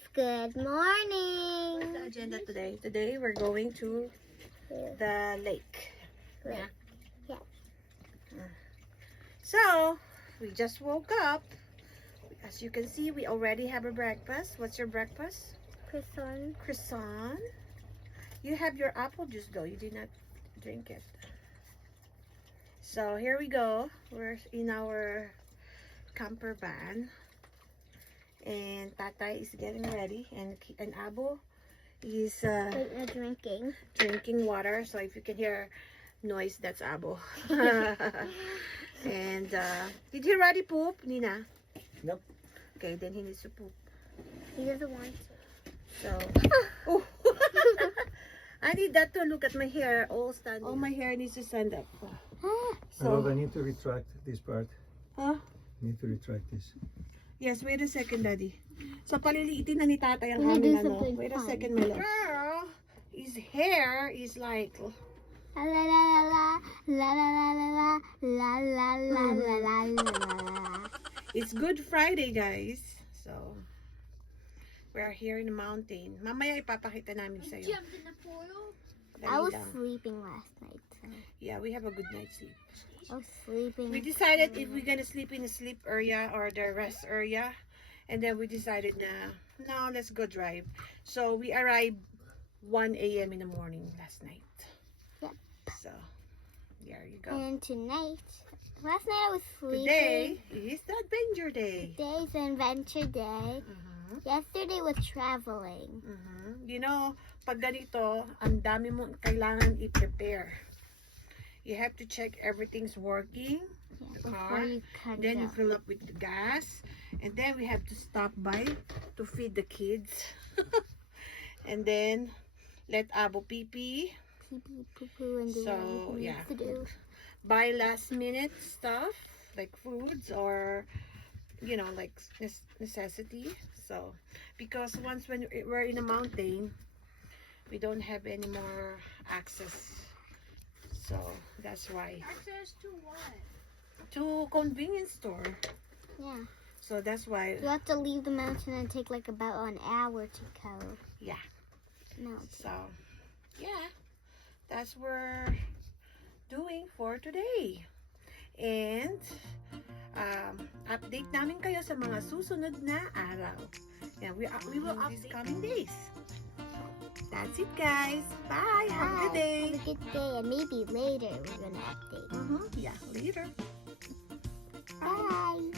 guys, good morning. What's the agenda today? Today we're going to the lake. Yeah. Yeah. So, we just woke up. As you can see, we already have a breakfast. What's your breakfast? Croissant. Croissant. You have your apple juice though. You did not drink it. So, here we go. We're in our camper van. And Tatay is getting ready. And Abo is drinking water. So, if you can hear noise, that's Abo. And did he already poop, Nina? Nope. Okay, then he needs to poop. He doesn't want to. So, oh. I need that to look at my hair all standing. All my hair needs to stand up. So I need to retract this part. Huh? Need to retract this. Yes, wait a second, Daddy. So, paliliitin na ni Tatay ang Can I do aming ano. something Wait a fun? second, my love. Girl, his hair is like... La la la la la la la la la la la la la. It's Good Friday, guys. So, we're here in the mountain. Mamaya ipapakita namin sa'yo. I was Dali lang. sleeping last night. So Yeah, we have a good night's sleep. I was sleeping. We decided if we're gonna sleep in the sleep area or the rest area, and then we decided na no, let's go drive. So we arrived 1 a.m. in the morning last night. Yep. So there you go. And tonight, last night I was sleeping. Today is the adventure day. Today's adventure day. Yesterday was traveling. You know, pag ganito, ang dami mo kailangan i-prepare. You have to check everything's working. The car. Before you cut Then it you up. fill up with the gas, and then we have to stop by to feed the kids. And then let Abo pee pee, Pee pee poo poo and do So, what he yeah. needs to do. buy last minute stuff like foods or like necessity. So because once when we're in a mountain, we don't have any more access. So that's why. Access to what? To convenience store. Yeah. So that's why. You have to leave the mountain and take like about an hour to go. Yeah. No. So, yeah, that's what we're doing for today. And, update namin kayo sa mga susunod na araw. Yeah, we will update these coming days. That's it, guys. Bye. Have a good day. Have a good day, and maybe later we're gonna update. Yeah, later. Bye.